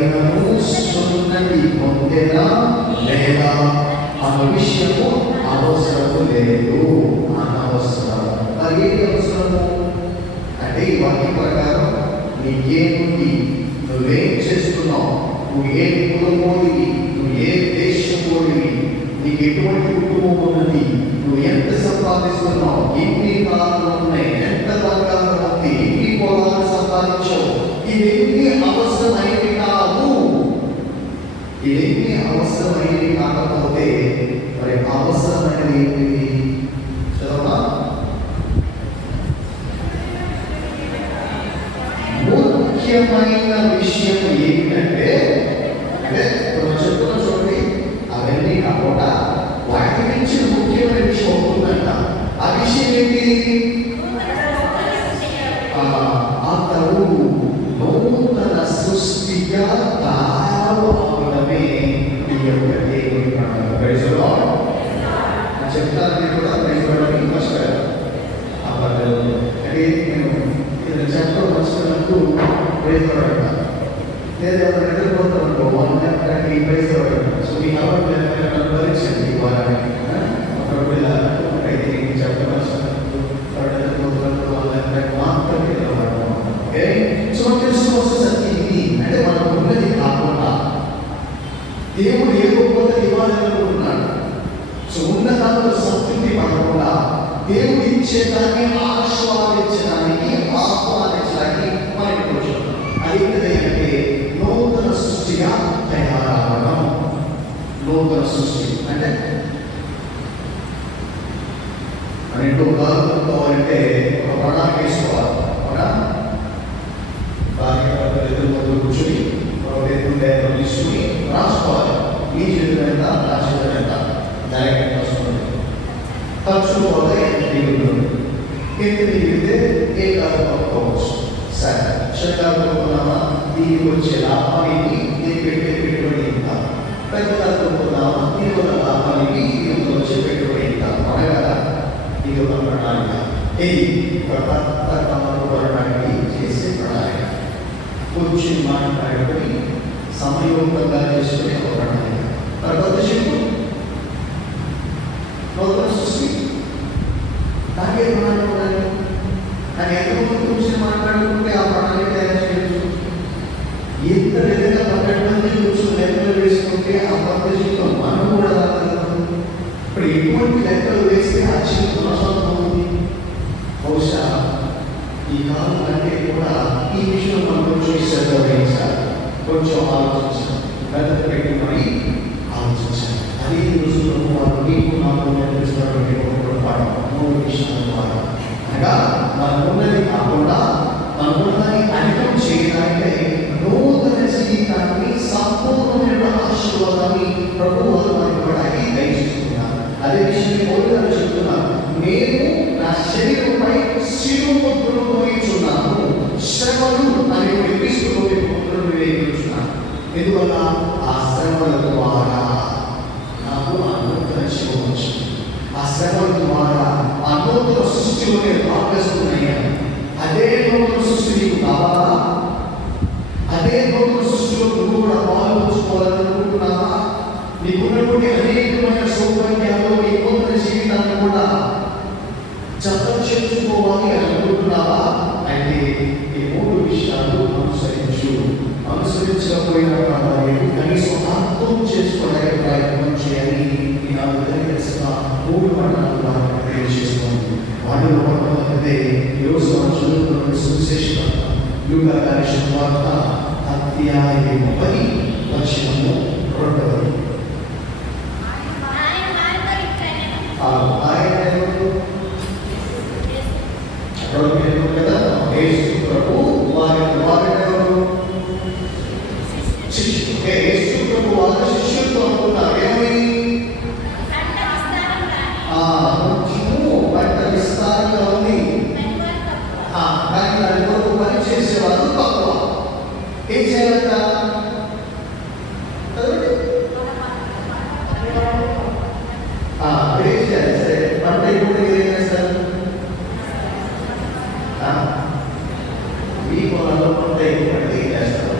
ఎవరైనాను సున్నతి పొందేనా లేదా అన్న విషయము అవసరము లేదు. అనవసరం. మరి ఏంటి అవసరము అంటే ఈ వాక్యం ప్రకారం నీకేముంది, నువ్వేం చేస్తున్నావు, నువ్వు ఏ కులమోడివి, నువ్వు ఏ దేశమోడివి, నీకు ఎటువంటి కుటుంబం ఉన్నది, నువ్వు ఎంత సంపాదిస్తున్నావు, ఎన్ని కాలాలు ఉన్నాయి, ఎంత బంగారం ఉంది, ఎన్ని పొలాలు సంపాదించావు, ఇవన్నీ అవసరమైనవి కాదు. ఇవన్నీ అవసరమైనవి కాకపోతే మరి అవసరమైనది ఏంటిది చదవా? ముఖ్యమైన విషయం ఏంటంటే చెప్తున్నా చూడండి, అవన్నీ కాకుండా వాటి నుంచి ముఖ్యమైన విషయం అవుతుందంట. ఆ విషయం ఏంటి? అతడు నూతన సృష్టిగా తయారు అవడమే ఈ యొక్క దేవుని ప్రణాళిక. Praise the lord. చెప్తాను కూడా ప్రైజ్ ది లార్డ్ మర్చిపోయారు. అంటే నేను ఇది చెప్పడం మర్చిపోయినట్టు ప్రైజ్ ది లార్డ్ అంట. లేదా నిద్రపోతాను వాళ్ళకి ప్రైజ్ ది లార్డ్ అంట. సో మీ కాబట్టి భరించండి ఈ వారానికి. అప్పుడు ఇలా అయితే చెప్పడం మర్చిపోయినట్టు వాళ్ళకి మాత్రమే నిలబడతాం. ఓకే, సో మనం తెలుసుకోవాల్సిన సత్యం ఇది. అంటే మనం ఉన్నది కాకుండా దేవుడు ఏదో కొంత ఇవ్వాలనుకుంటున్నాడు. సో ఉన్న దాంట్లో సంతృప్తి పడకుండా దేవుడు ఇచ్చేదాన్ని ఆస్వాదించడానికి మనకి కొంచెం అదేంటిది అంటే నూతన సృష్టిగా తయారవడం. నూతన సృష్టి అంటే రెండు ఉదాహరణలు కావాలంటే ఒక ప్రణాళిక వేసుకోవాలి. అవునా? ఎదురు కూర్చొని తీసుకుని రాసుకోవాలి. ఈ చేతులు ఎంత, నా చేతులు ఎంత, డైరెక్ట్ వస్తుంది. ఖర్చు పోతే ఎంత దిగుతుంది, ఎంత దిగితే ఏ కాదు పట్టుకోవచ్చు. సరే, శతాబ్దం కొన్నామా, దీనికి వచ్చే లాభానికి నేను పెట్టే పెట్టుబడి ఇంత. పెద్ద కాలం కొన్నామా, దీని వల్ల లాభానికి దీనికి వచ్చే పెట్టుబడి ఇంత. అవునా కదా? ఇది ఒక ప్రణాళిక. ఇది పడడానికి చేసే ప్రణాళిక. కూర్చుని మాట్లాడుకొని సమయోక్తంగా చేసుకునే ఒక ప్రణాళిక. తర్వాత చెప్పు నూతన సృష్టి దానికి ప్రణాళిక ఉండాలి. కానీ ఎంతమంది కూర్చొని మాట్లాడుకుంటే ఆ ప్రణాళిక తయారు చేయొచ్చు. ఎంత విధంగా 12 మంది కూర్చొని లెక్కలు వేసుకుంటే ఆ కొత్త జీవితం మనం కూడా రాగలుగుతాం. ఇప్పుడు ఎటువంటి లెక్కలు వేస్తే ఆ జీవితం ప్రశాంతం ఉంది. బహుశా ఈ కాలం కంటే కూడా ఈ విషయం మనం కొంచెం శ్రద్ధ వహించాలి. కొంచెం ఆలోచించాలి, పెద్ద పెట్టి మరి ఆలోచించాలి. అదే రోజుల్లో వారు నీకు నాకు నేర్పిస్తున్నటువంటి ఒక పాఠం 3 విషయాల ద్వారా. అనగా మనకున్నది కాకుండా మనకున్నదాన్ని అధికం చేయడానికే నూతన జీవితాన్ని, సంపూర్ణమైన ఆశీర్వాదాన్ని ప్రభువు మనకి ఇవ్వడానికి దయచేస్తున్నారు. అదే విషయాన్ని పౌలు చెప్తున్నారు. నేను నా శరీరంపై శిలువ ముద్రను మోయించున్నాను, శ్రమలు అని క్రీస్తులోని ముద్రను వేయించున్నాను. ఎందువల్ల ఆ శ్రమల ద్వారా నాకు ఆ నూతన జీవం వచ్చింది. ఆ శ్రమల ద్వారా ఆ నూతన సృష్టిలో నేను భాగస్తున్నాను. అదే నూతన సృష్టి నీకు కావాలా? అదే నూతన సృష్టిలో నువ్వు కూడా పాల్గొంచుకోవాలనుకుంటున్నావా? నీకున్నటువంటి అనేకమైన సౌకర్యాలు నీ నూతన జీవితాన్ని కూడా జతం చేర్చుకోవాలి అనుకుంటున్నావా? అయితే ఈ 3 విషయాలు అనుసరించకపోయినా కనీసం అర్థం చేసుకోవడానికి ప్రయత్నం చేయాలి. నాకు తెలిసిన 3 పట్టణాలు తెలియజేస్తుంది. వాటిలో మొట్టమొదటిదే ఈరోజు మనం చదువుతున్న సువిశేషం లూకా గారి వార్త అధ్యాయం 10 వచనము 2. ఆయన కదా యేసు ప్రభు వారి యేసు ప్రభు వాళ్ళ శిష్యులతో అనుకున్నారు ఏమని? బట్ట విస్తారంగా ఉంది, కానీ దాని కొరకు పని చేసేవాళ్ళు తక్కువ. ఏం చేయాలంట? సరే పంట ఇప్పుడు ఏం చేస్తారు? మీ పొలంలో పంట ఎక్కువ చేస్తారు.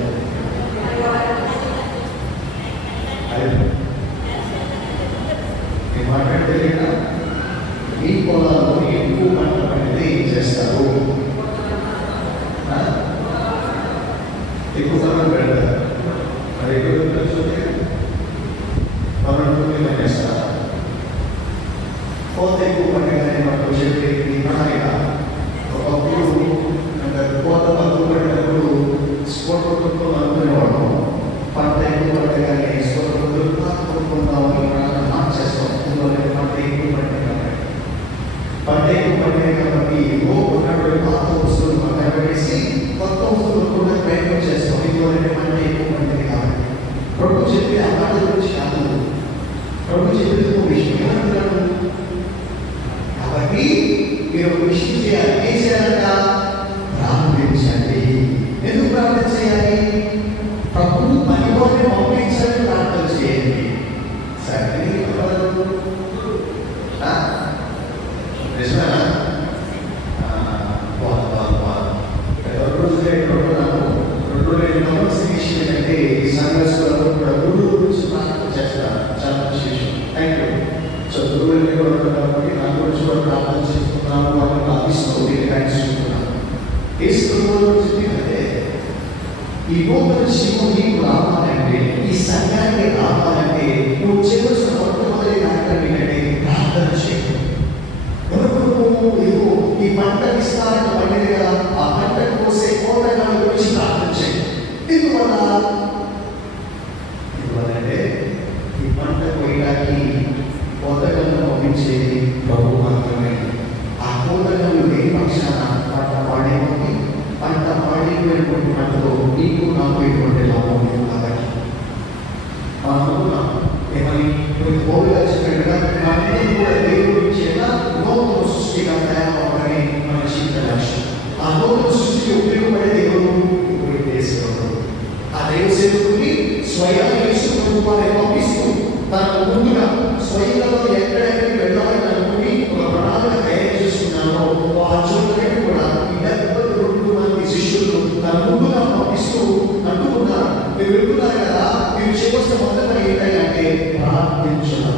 ఏం చేయాలంట? ప్రార్థించండి. ఎందుకు ప్రార్థన చేయాలి? ప్రభువు పనివారిని పంపించాలని ప్రార్థన చేయండి. సరే నిజమేనా? 2 రోజులు గమనించిన విషయం ఏంటంటే ఈ సంఘర్షణలో కూడా గురువు గురించి ప్రార్థన చేస్తారు. చాలా విశేషం. Thank you. సో గురువులని కూడా కాబట్టి నా గురించి కూడా ప్రార్థన చేస్తున్నాను, వాళ్ళని భావిస్తూ తీసుకుంటున్నాను. చెప్పిందంటే ఈ నూతన జీవం నీకు రావాలంటే, ఈ సంఘానికి రావాలంటే నువ్వు చేయవలసిన మొట్టమొదటి కార్యక్రమం ఏంటంటే ప్రార్థన చేయడం. ఈ పంట విస్తారణ పండిన కదా, ఆ పంట కోసే కోతగాల గురించి ప్రార్థన చేయండి. ఎందువల్లంటే ఈ పంట కోయడానికి కోతగాలను పంపించేది ప్రభు మాత్రమే. ఆ కోతగాలు లేని పక్షాన పంట పాడైపోయి, పంట పాడైపోయినటువంటి పంటలో నీకు నాకు ఎటువంటి లాభం లేదు. కాబట్టి ఏమని పోగా చెప్పినట్టుగా మనందరం కూడా దేవుడి చేత నూతన సృష్టిగా తయారవ్వాలని మన జీవిత లక్ష్యం. ఆ నూతన సృష్టికి ఉపయోగపడే దేవుడు ఆ దైవ సేవకుడిని స్వయం వారిని పంపిస్తూ తన ముందుగా స్వయంలో ఎక్కడెక్కడికి వెళ్ళాలని అనుకుని ఒక ప్రణాళిక తయారు చేసుకున్నారో ఆ చోట్లకి కూడా 72 మంది శిష్యులు తన ముందుగా పంపిస్తూ అంటున్నారు, మీరు వెళ్తున్నారు కదా, మీరు చేయవలసిన మొదట ఏంటంటే ప్రార్థించండి.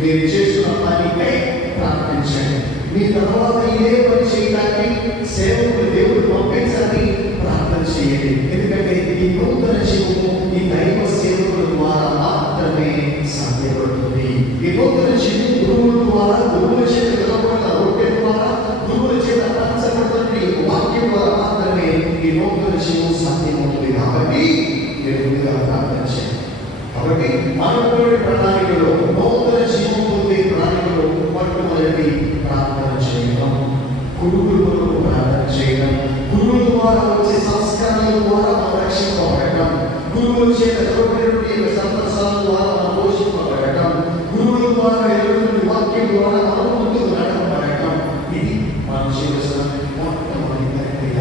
మీరు చేస్తున్న పనిపై ప్రార్థించండి. మీ తర్వాత ఇదే పని చేయడానికి సేవకుడు దేవుడు పంపించాలని ప్రార్థన చేయండి. ఎందుకంటే ఈ నూతన జీవము ఈ దైవ సేవకుల ద్వారా మాత్రమే సాధ్యపడుతుంది. ఈ నూతన జీవం గురువుల ద్వారా, గురువుల చేత వెలబడిన రొట్టె ద్వారా, గురువుల చేత పంచబడుతున్న వాక్యం ద్వారా మాత్రమే ఈ నూతన జీవం సాధ్యమవుతుంది. కాబట్టి మీరు ముందుగా ప్రార్థన చేయండి. కాబట్టి మనకున్న ప్రణాళికలో నూతన జీవం పొందే ప్రణాళికలో మొట్టమొదటి ప్రార్థన చేయడం, గురువులకు ప్రార్థన చేయడం, గురువుల ద్వారా వచ్చే సంస్కారాల ద్వారా మనం రక్షింపబడటం, గురువుల చేత జరగబడినటువంటి సందర్శాల ద్వారా మనం పోషింపబడటం, గురువుల ద్వారా ఎదుటి వాక్యం ద్వారా మనం ముందుకు నడపబడటం. ఇది మనం చేసిన మొట్టమొదటి ప్రక్రియ.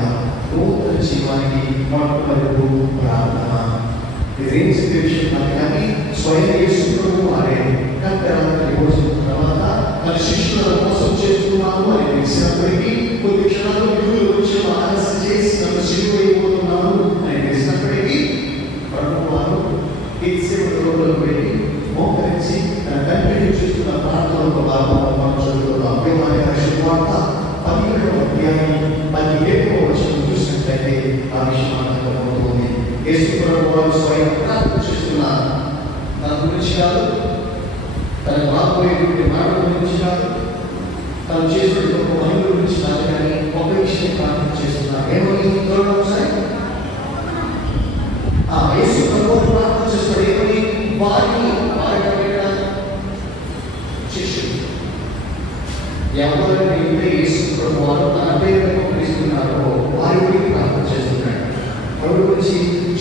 నూతన జీవానికి మొట్టమొదటి ప్రార్థన. ఇదేం విషయం కాదు, కానీ స్వయం యేసుప్రభు వారే కంటరాత్రి భోజనం తర్వాత మన శిష్యులను మోసం చేస్తున్నాము అని తెలిసినప్పటికీ కొద్ది క్షణాలు గురువులు వచ్చి ఆలస్యం చేసి నన్ను సిలువైపోతున్నాము అని తెలిసినప్పటికీ ప్రభు వారు రోడ్లో పెట్టి మోకరించి తన తండ్రిని చూస్తున్న ప్రార్థనలో భాగంగా మనం చదువుతున్నాం. శుభవార్త 17వ అధ్యాయం 17వ వచనం చూసినట్లయితే ఆ విషయం అర్థమవుతుంది. యేసు ప్రభు వారు స్వయం ప్రార్థన చేస్తున్నారు. తన గురించి కాదు, తన రాబోయేటువంటి మాట గురించి కాదు, తను చేసినటువంటి ఒక మహిళ గురించి కాదు, కానీ ఒక విషయం ప్రార్థన చేస్తున్నారు. ఏమని యేసు ప్రభు ప్రార్థన చేస్తున్నారు. ఏమని? వారిని శిష్యులు ఎవరైతే యేసు ప్రభు వారు తన పేరును పిలుస్తున్నారో వారి గురించి ప్రార్థన చేస్తున్నాడు. వారి గురించి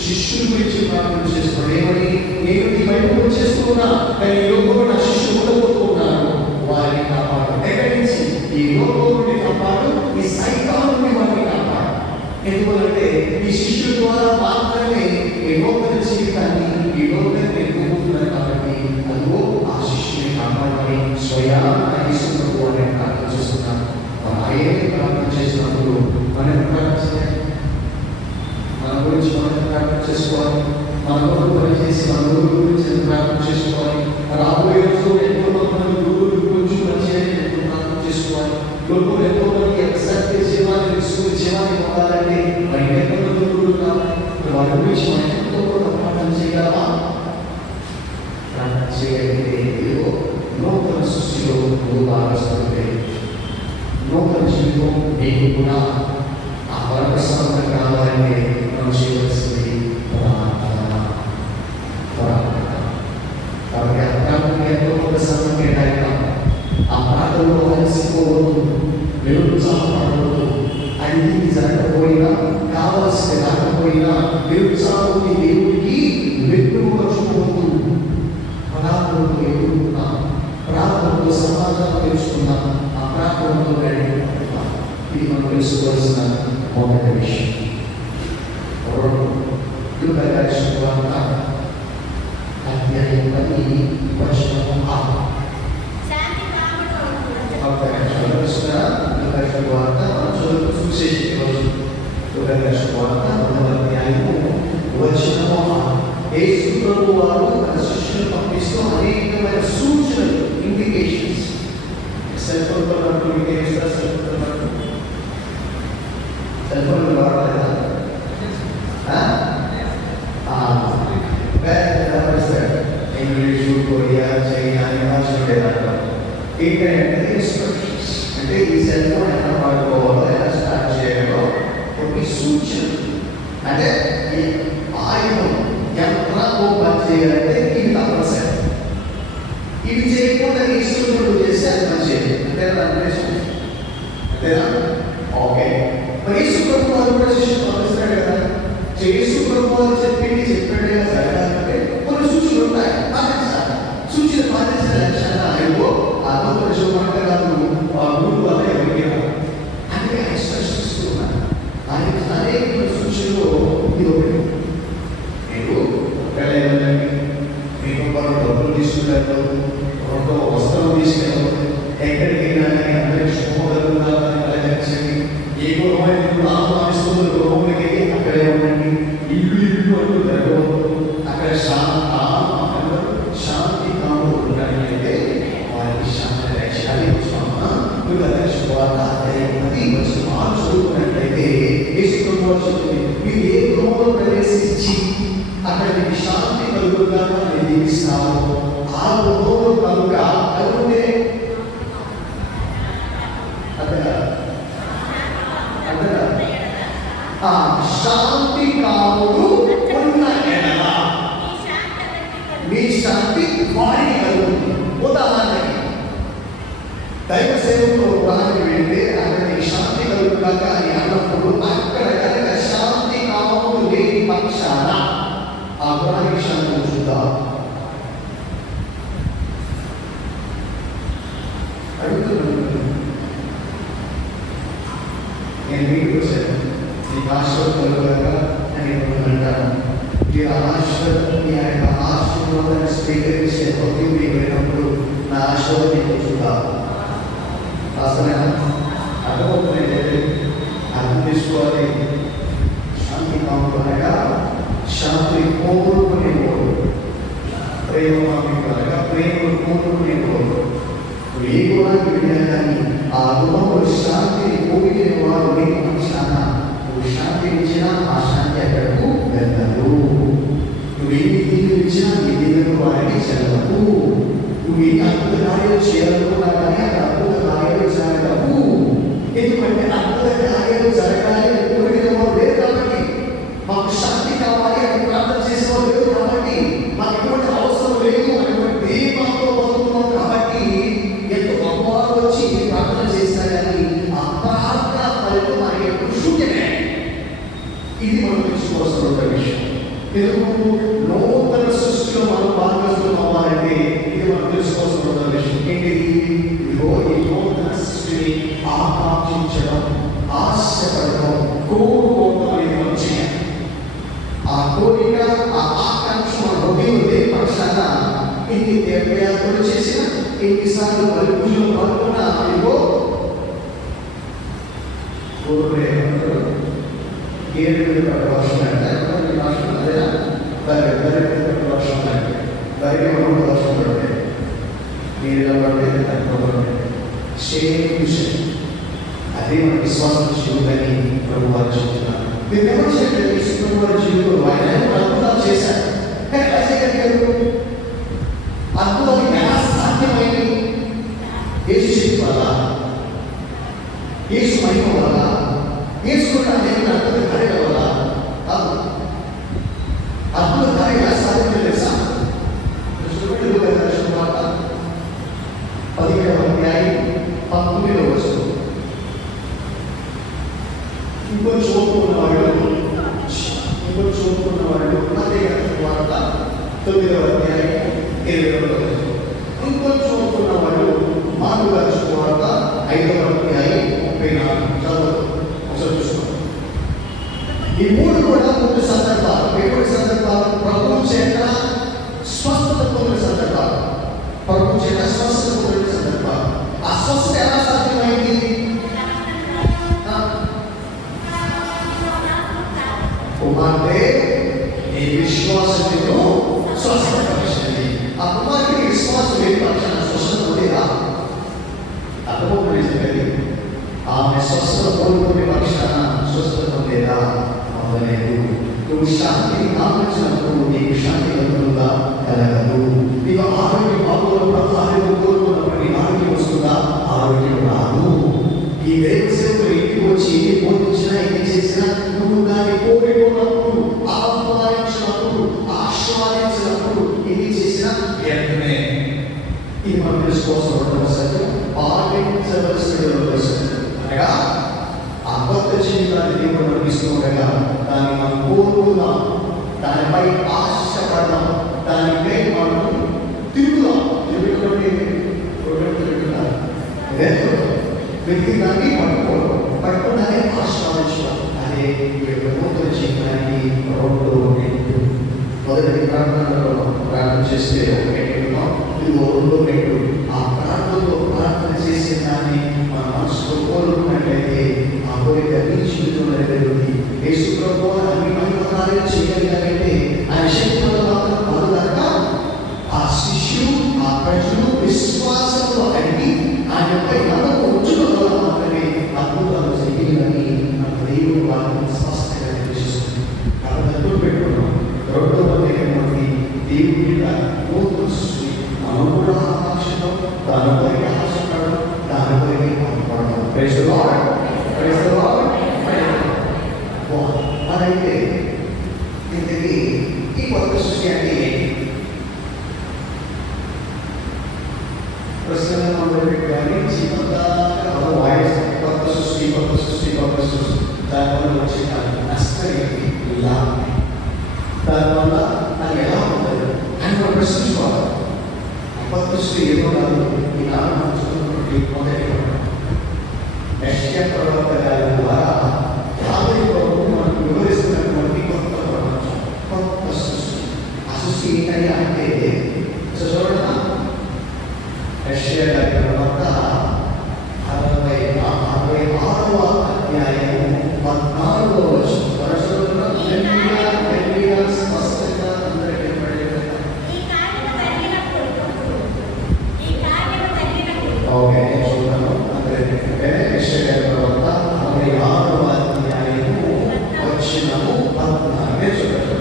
శిష్యుల గురించి ప్రార్థన చేస్తున్నాడు. ఏమని? నేను ఈ బయటకు వచ్చేస్తున్నా, కానీ ఈ లోకంలో నా శిష్యులు ఉండబోతున్నారు, వారిని కాపాడు. ఎక్కడి నుంచి? ఈ లోకం నుండి కాపాడు, ఈ సైతాను నుండి వారిని కాపాడు. ఎందుకంటే ఈ శిష్యుల ద్వారా మాత్రమే ఈ లోకల జీవితాన్ని, ఈ లోకాన్ని ఎదుర్కొంటున్నారు. కాబట్టి అందులో ఆ శిష్యుని కాపాడాలని స్వయాన్ని తీసుకుని ప్రార్థన చేస్తున్నాను. ఆయనే ప్రార్థన చేసినప్పుడు మనం మన గురించి మనం ప్రార్థన చేసుకోవాలి. మన గురువు పనిచేసి మన గురువు గురించి ప్రార్థన చేసుకోవాలి. రాబోయే రోజుల్లో ఎంతో మంది గురువులు గురించి మంచిగా ప్రార్థన చేసుకోవాలి. గురువులు ఎంతో మంది సత్య జీవాన్ని తీసుకుని జీవాన్ని పొందాలంటే మరి ఎంతో మంది గురువులు కావాలి. వారి గురించి మనం ఎంతో ప్రార్థన చేయగలమా? ప్రార్థన చేయగలిగితే ఏదో నూతన సృష్టిలో భాగస్తుంది. నూతన జీవితం నీకు కూడా ఆ వరప్రసాదం కావాలంటే మనం చేయవలసింది ప్రార్థన. కాబట్టి ఆ ప్రార్థన ఎంతో కొంత సమయం కేటాయిద్దాం. ఆ ప్రార్థనలో కలిసిపోవద్దు, నిరుత్సాహపడవద్దు. అది జరగకపోయినా, కావలసింది రాకపోయినా నిరుత్సాహం దేవుడికి వెన్నుగా చూపవద్దు. ప్రార్థనతో ఎదుర్కొన్నా, ప్రార్థనతో సమాధానం తెలుసుకున్నా, ఆ ప్రార్థనతో ఇది మనం తెలుసుకోవాల్సిన మొదటి విషయం. లూకా సువార్త అధ్యాయం 10:6. సువార్త చూసేసి సువార్త 10:6 యేసు ప్రభువు వారు తన శిష్యులను పంపిస్తూ అనేకమైన సూచనలు, ఇండికేషన్స్. సెల్ ఫోన్ వాడలేదా? ఇంగ్లీషు, కొరియా, చైనా అనే భాషలు ఉండేదాంట్లో ఏంటంటే ఇన్స్ట్రక్షన్స్, అంటే ఈ సెల్ ఫోన్ ఎలా వాడుకోవాలో, ఎలా స్టార్ట్ చేయాలో కొన్ని సూచనలు. అంటే ఈ ఆయుధం యంత్రాలు పని చేయాలంటే ఇవి తప్పనిసరి. ఇవి చేయకుండా ఇష్టం చేస్తే అది పని చేయాలి. అంతేనా? అంతేనా? ఓకే. మరి యేసు ప్రభువు వారు కూడా శిష్యులు పంపిస్తున్నాడు కదా. యేసు ప్రభువు వారు చెప్పినట్టుగా జరగాలంటే కొన్ని సూచనలు ఉంటాయి. పాటించాలి. సూచన పాటించిన లక్ష్యంగా అయ్యో ఆ నూతన శుభాకారాలు మూడు వల్ల ఎవరికి అంటే ఇన్స్ట్రక్షన్స్ ఇస్తున్నారు. ఆయన అనేక సూచనలు ఇది ఒకటి. మీకు ఒకళ్ళేదండి, మీకు వాళ్ళు డబ్బులు తీసుకుంటారు, రెండో వస్త్రం తీసుకెళ్ళదు, ఎక్కడికైనా కానీ అందరికి శుభకరంగా కలిగించండి. ఏ గృహమైనా ఆహ్వానిస్తున్న గృహంలోకి అక్కడే ఉండండి. ఇల్లు అంటూ జరగవద్దు. అక్కడ శాంతి కాములు ఉంటాయంటే వారికి శాంతి రక్షాలి. చదువుకున్నట్లయితే మీరు ఏ గృహంలో ప్రవేశించి అక్కడ మీకు శాంతి కలుగుగా నిర్మిస్తారో ఆ గృహంలో కలుగ కలుగుతే శాంతి కాముడు ఉన్న ఎడల మీ శాంతి వారికి కలుగుతుంది. ఉదాహరణకి దైవ సేవకులు ఉదాహరణకి వెళ్తే అక్కడికి శాంతి కలుగుగాక అని అన్నప్పుడు అక్కడ కనుక శాంతి కాముడు లేని పక్షాన ఆ గుణానికి శాంతి చూద్దాం. అడుగుతున్నాను, నేను మీకు వచ్చాను ఈ ఆశీర్వాదాలుగా అని అంటాను. ఈ ఆశీర్వాదాన్ని స్వీకరించే కొద్ది మీకు వెళ్ళినప్పుడు నా ఆశీర్వాదం చూద్దాం. అసలు అర్థమవుతుంది, అర్థం చేసుకోవాలి. శాంతి కాముడు అనగా శాంతి కోరుకునేవాడు, ప్రేమ అనగా ప్రేమను కోరుకునేవాడు. ఏ గుణానికి వెళ్ళినా కానీ ఆ గుణంలో శాంతిని కోరుకునేవాడు లేని పక్షాన నువ్వు శాంతి ఇచ్చినా ఆ శాంతి అక్కడకు వెళ్ళదు. నువ్వు ఎన్ని దీవులు ఇచ్చినా ఈ దీవులు వారికి చెల్లవు. నువ్వు ఎన్ని అద్భుత కార్యాలు చేయాలనుకున్నా కానీ అక్కడ అద్భుత కార్యాలు జరగవు. ఎందుకంటే అద్భుత కార్యాలు జరగాలి అని కోరిన వాడు లేదు కాబట్టి, మాకు శాంతి కావాలి అని ప్రార్థన చేసేవాడు లేదు కాబట్టి, మాకు ఎటువంటి అవసరం లేదు అటువంటి ప్రేమతో బతుకున్నాం కాబట్టి ఎంతో గొప్పవారు వచ్చి ప్రార్థన చేస్తారు. కానీ ఆ ప్రార్థన ఫలితం మనకి ఎప్పుడు శూన్యమే. ఇది మనం తెలుసుకోవాల్సిన విషయం. ఎందుకు నూతన సృష్టిలో మనం భాగస్వాములు అవ్వాలంటే ఇది మనం తెలుసుకోవాల్సిన విషయం. ఏంటిది? ఇదిగో ఈ నూతన సృష్టిని ఆకాంక్షించడం, ఆశపడడం, కోరుకోవడం అనేది మనం చేయాలి. ఆ కోరిక, ఆ ఆకాంక్ష మన హృదయంలో లేని పక్షాన ఇన్ని దేవయాత్రలు చేసిన, ఎన్నిసార్లు బలి పూజలు పాల్గొన్నా ఇదిగో ఏడు వర్షం అంటే వర్షం అదేనా వర్షం అంటే బయట వర్షం పడితే నీళ్ళ పడితే తక్కువ సేమ్ విషయం. అదే మన విశ్వాసం జీవులని ప్రభు వారు చెప్తున్నారు. మీరు గమనించండి, ప్రభు వారి జీవితంలో ఆయన అద్భుతాలు చేశారు. కానీ రాజకీయాలు అద్భుతాలు ఎలా సాధ్యమైంది? యేసు శక్తి వల్ల, యేసు మహిమ వల్ల, యేసు అనేక అద్భుత కార్యాల వల్ల. అద్భుత కార్యం ఎలా సాధ్యం తెలుసా? శుభవార్త 17:19 ఇంకో చోటు ఉన్నవాడు అదే శుభవార్త 9:20 ఇంకో చోటు ఉన్నవాడు మార్కు గారి శుభవార్త 5:5 నువ్వు శాంతిని ఆలోచించినప్పుడు నీకు శాంతి కలుగుతుందా? కలగదు. నీకు ఆరోగ్యం బాగోనప్పుడు ఆరోగ్యం కోరుకున్నప్పుడు నీ ఆరోగ్యం వస్తుందా? ఆరోగ్యం రాదు. ఈ దైవసేవకులు ఇంటికి వచ్చి ఎన్ని బోధించినా ఎన్ని చేసినా నువ్వు దాన్ని కోరుకున్నప్పుడు, ఆహ్వానించినప్పుడు, ఆస్వాదించినప్పుడు ఎన్ని చేసినా వ్యర్థమే. ఇది మనం తెలుసుకోవాల్సిన రెండవ సత్యం, పాటించవలసిన సత్యం. అనగా అబద్ధ జీవితాన్ని దేవుడు నడిపిస్తూ ఉండగా దాన్ని మనం కోరుకుందాం, దానిపై ఆశపడదాం, దానిపై మనం తిరుగుదాం. వ్యక్తి దాన్ని పట్టుకోవడం, పట్టుకున్నానే ఆస్వాదించడం. అదే నూతన జీవితానికి రెండు నెట్టు. మొదటి ప్రార్థన చేస్తే ఇదిగో రెండో నెట్టు. ఆ ప్రార్థనలో ప్రార్థన చేసే దాన్ని మన మనసులో కోరుకున్నట్లయితే ఆ కోరిక నీ జీవితంలో నెరవేరుతుంది. యేసు ప్రభువు అన్ని మహిమకార్యాలు చేయగలిగారంటే ఆయన శక్తి వల్ల మాత్రం మొదలక ఆ శిష్యులు, ఆ ప్రజలు విశ్వాసంలో అడిగి ఆయనపై నమ్మకం ఉంచడం వల్ల మాత్రమే అద్భుతాలు జరిగిందని దేవుడు వారిని స్పష్టంగా నిర్దేశిస్తుంది. కాబట్టి పెట్టుకున్నాం. రెండవది దేవుడి మీద నూతన సృష్టి. మనం కూడా ఆకాంక్షతో దానిపై ఆశపడడం, దానిపై పడడం. Praise the lord, praise the lord. మరైతే ఇంతకీ ఈ కొత్త సృష్టి అంటే ప్రశ్న మొదలుపెట్టాలి. వాయిస్ కొత్త సృష్టి, కొత్త సృష్టి, కొత్త సృష్టి. దానివల్ల వచ్చిన నష్టం ఏంటి? లాభం. దానివల్ల అది ఎలా ఉంటుంది అని మనం ప్రశ్నించుకోవాలి. కొత్త సృష్టి ఏదో కాదు. ఈ నాలుగు చూస్తున్నటువంటి మొదటి యెషయా ప్రవక్త గారి ద్వారా యాభై వరకు మనకు వివరిస్తున్నటువంటి కొత్త ప్రపంచం, కొత్త సృష్టి. ఆ సృష్టి ఏంటంటే అంటే చూడండి, యెషయా గారి ప్రవక్త 66వ అధ్యాయము 14వ వచనం. స్పష్టంగా అందరికీ ఓకే చూద్దాము. అందరికీ యెషయా గారి ప్రవక్త 66వ అధ్యాయము వచనము 14 చూడండి.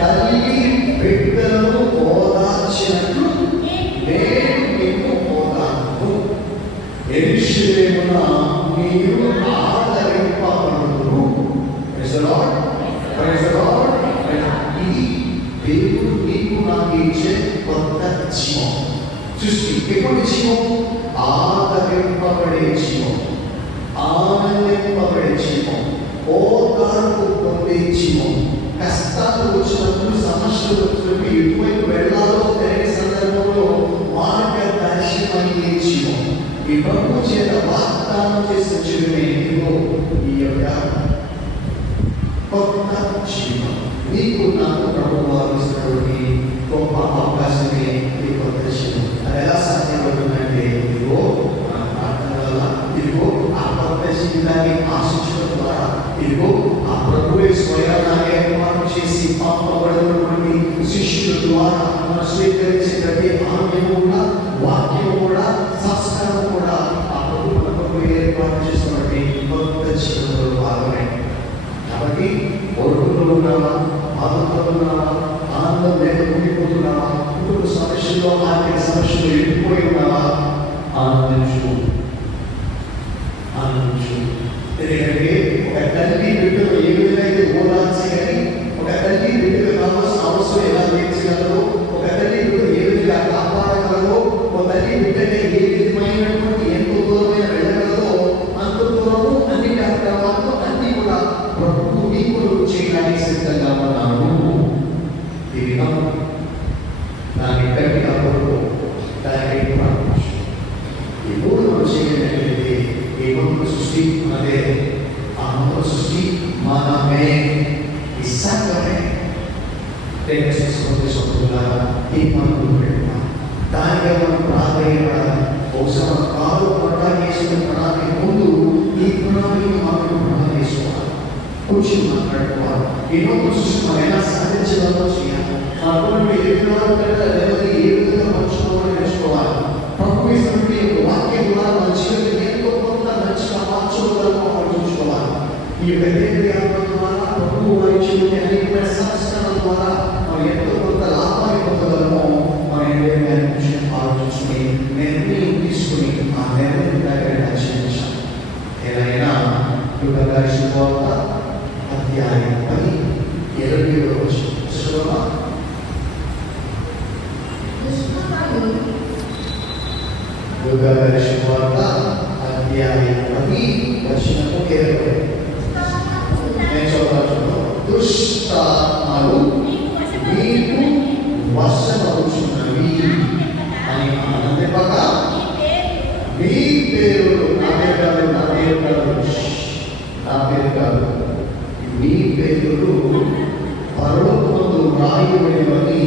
తల్లి బిడ్డలను ఓదార్చినట్లు నేను నిన్ను ఓదార్చును. యెరూషలేమున నీవు ఆదరింపబడుదువు. Praise the lord, praise the Lord. ఇది దేవుడు నీకు నాకు ఇచ్చే కొత్త జీవం. సృష్టి ఎటువంటి జీవం? ఆదరింపబడే జీవం, ఆనందింపబడే జీవం, ఓదార్పు పొందే జీవం. కష్టాలు వచ్చినప్పుడు, సమస్యలు వచ్చినప్పుడు ఎటువైపు వెళ్ళాలో తెలియని సందర్భంలో మార్గదర్శనమయ్యే జీవం. ఈ ప్రభు చేత వాగ్దానం చేసిన జీవమే ఇదిగో ఈ యొక్క కొత్త జీవం. నీకు నాకు ప్రభు వారిస్తున్నటువంటి గొప్ప అవకాశమే ఈ కొత్త జీవం. అది ఎలా సాధ్యపడుతుందంటే ఇదిగో మన ప్రార్థన వల్ల, ఇదిగో ఆ కొత్త జీవితాన్ని ఆశించడం ద్వారా, ఇదిగో ఆ ప్రభువే స్వయంగా ఏర్పాటు చేసి పంపబడినటువంటి శిష్యుల ద్వారా మనం స్వీకరించే ప్రతి ఆజ్ఞ కూడా, వాక్యం కూడా, సంస్కారం కూడా ఆ ప్రభుత్వం ఏర్పాటు చేసినటువంటి కొత్త జీవితంలో భాగమే. కాబట్టి ఒడుకులో ఉన్నావా, బాధతో ఉన్నావా, ఆనందం లేక ఉండిపోతున్నావా, కుటుంబ సమస్యల్లో, ఆర్థిక సమస్యలు ఎండిపోయి ఉన్నావా, ఆనందించు, ఆనందించు. ఎందుకంటే ఒక తల్లి బిడ్డలు ఏ విధంగా అయితే ఓదార్చగలి, ఒక తల్లి బిడ్డలు కావాల్సిన అవసరం ఎలా తీర్చగలరో, ఒక తల్లి బిడ్డలు ఏ విధంగా కాపాడగలరో, ఒక తల్లి బిడ్డకి ఏ విధమైనటువంటి ఎంతో దూరమైన వెళ్ళగలదో అంత దూరము అన్ని కార్యక్రమాలు అన్ని కూడా ప్రభువు నీకు చేయడానికి సిద్ధంగా ఉన్నాడు. ఇది దాన్ని గట్టిగా కొడుకు, దాన్ని ఈ మూడు మనం చేయగలిగితే ఈ నూతన సృష్టి మనదే. ఆ నూతన సృష్టి మనమే, ఈ సంఘమే. ఈ మనకు పెట్టినా దానిగా మనం ప్రాధాన్యపడాలి. బహుశా కాలు పట్టాలు వేసుకుని ప్రణాళిక ముందు ఈ ప్రణాళిక మనం ప్రణాళిక వేసుకోవాలి, కూర్చొని మాట్లాడుకోవాలి. ఈ నూతన సృష్టి మనం ఎలా సాధించగలమో చేయాలి. మన కుటుంబం ఏ విధంగా పంచుకోవాలని నేర్చుకోవాలి. ప్రభు ఇస్తున్నటువంటి వాక్యం ద్వారా మన జీవితం ఎంతో కొంత మంచిగా మార్చుకోగలమో చూసుకోవాలి. ఈ వార్త అధ్యాయం 10 వచనము 20. నేను చదువుతాను. దుష్టాత్మలు మీకు వశమవుచున్నవి అని ఆనందింపక మీ పేరులు, నా పేరు కాదు, మీ పేరులు పరలోకమందు రాయబడినవని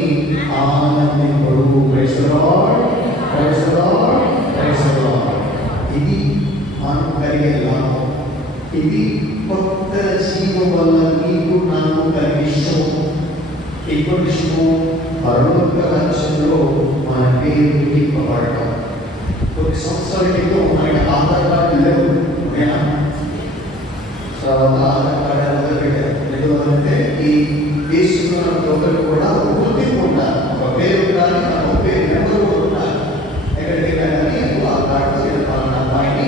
ఆనందింపడు. Praise the lord, praise the lord, praise the Lord. ఇది మనం కలిగే లాభం. ఇది కొత్త జీవం వల్ల నీకు నాకు కలిగే ఇష్టము. ఎటువంటి ఇష్టము? పరలోక రాజ్యంలో మన పేరు లిఖింపబడటం. కొన్ని సంవత్సరాల క్రితం మనకి ఆధార్ కార్డు లేవు. తర్వాత ఆధార్ కార్డు మొదలు పెట్టారు. ఎందుకంటే ఈ దేశంలో ఒకరు కూడా గుర్తింపు ఉండాలి. ఒక పేరు ఉండాలి, ఒక పేరు నెంబర్ కూడా ఉండాలి. ఎక్కడికైనా కానీ ఆ కార్డు పలానా అమ్మాయిని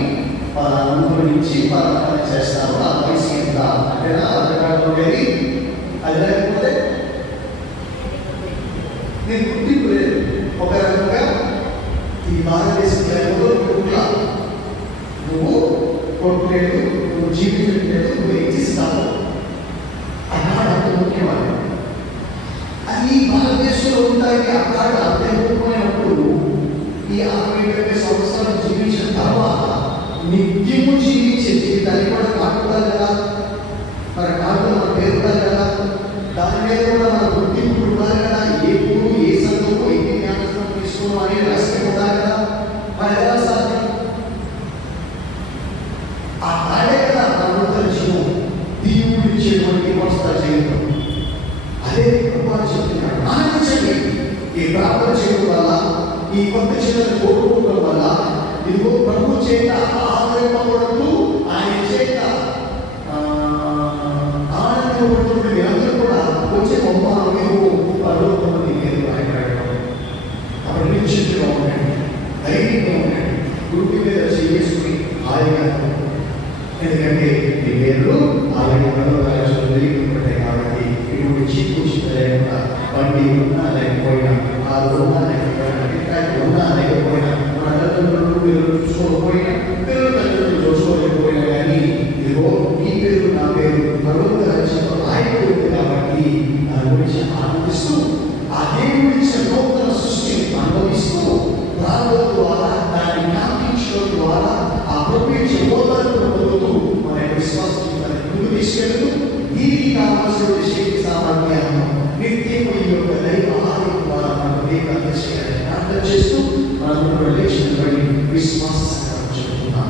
పలానా ఊరు నుంచి పలానా చేస్తారు, ఆ వయసు ఎంత అంటే ఆధార్ కార్డు ఉండేది. అది లేకపోతే నేను గుర్తింపు లేదు. ఒక రకంగా ఈ భారతదేశంలో నువ్వు కొట్టలేదు, నువ్వు జీవించలేదు, నువ్వు ఎక్కిస్తావు అన్నాడు. అంత ముఖ్యమైన అది భారతదేశంలో ఉంటాయి. అక్కడ అంత ముఖ్యమైనప్పుడు ఈ 60 సంవత్సరాలు జీవించిన తర్వాత నిత్యము జీవించే జీవితాన్ని కూడా కాకుండా కదా, మరి కాకుండా మన పేరు ఉండాలి కదా, దాని మీద కూడా మన గుర్తింపు ఉండాలి కదా. ఏ ఊరు, ఏ సంఘము, ఏ జ్ఞాపకం తీసుకోవడం అనేది రహస్యం ఉండాలి కదా. మరి ఎలా సాధ్యం? ఆ కాడే కదా నూతన జీవం దేవుడు ఇచ్చేటువంటి వస్త జీవితం. అదే ప్రభువు చెప్తున్నాడు. ఆనందించండి. ఈ ప్రార్థన చేయడం వల్ల, ఈ కొత్త జీవితాన్ని కోరుకోవడం వల్ల ఇదిగో ప్రభు చేత ఆదరింపబడుతూ ఆయన చేత ఆనందపడుతున్న మీరందరూ కూడా వచ్చే బొమ్మలు మీరు పరలోకమంది మీరు భయపడడం. అప్పుడు నిశ్చితంగా ఉండండి, ధైర్యంగా ఉండండి, గురువు మీద చేసుకుని హాయిగా. ఎందుకంటే మీ పేర్లు అలాగే పరలోకాలు కాబట్టి ఇప్పుడు చీకూర్చుకోలేకుండా బండి ఉన్నా లేకపోయినా, కాదు ఉన్నా లేకపోయినా, టికెట్ ఉన్నా లేకపోయినా, మన తల్లిదండ్రులు మీరు చూసుకోకపోయినా, పిల్లల తల్లిదండ్రులు చూసుకోలేకపోయినా కానీ ఇదిగో ఈ పేరు నా పేరు పరలోక రాజ్యంలో రాయబడింది కాబట్టి దాని గురించి ఆనందిస్తూ ఆ దేవుడి ఇచ్చిన నూతన సృష్టిని అనుభవిస్తూ ప్రార్థన ద్వారా దాన్ని జ్ఞాపించడం ద్వారా ఆ ప్రపంచ ఓదార్పును పొందుతూ మన విశ్వాసం ముందు తీసుకెళ్తూ దీనికి కావాల్సిన శక్తి సామర్థ్యాలను నిత్యము ఈ యొక్క దైవ ఆలయం ద్వారా మనకు దేవుడు అందించాలని ప్రార్థన చేస్తూ మన రిలేషన్ బట్టి విశ్వాసం చెప్తున్నాం.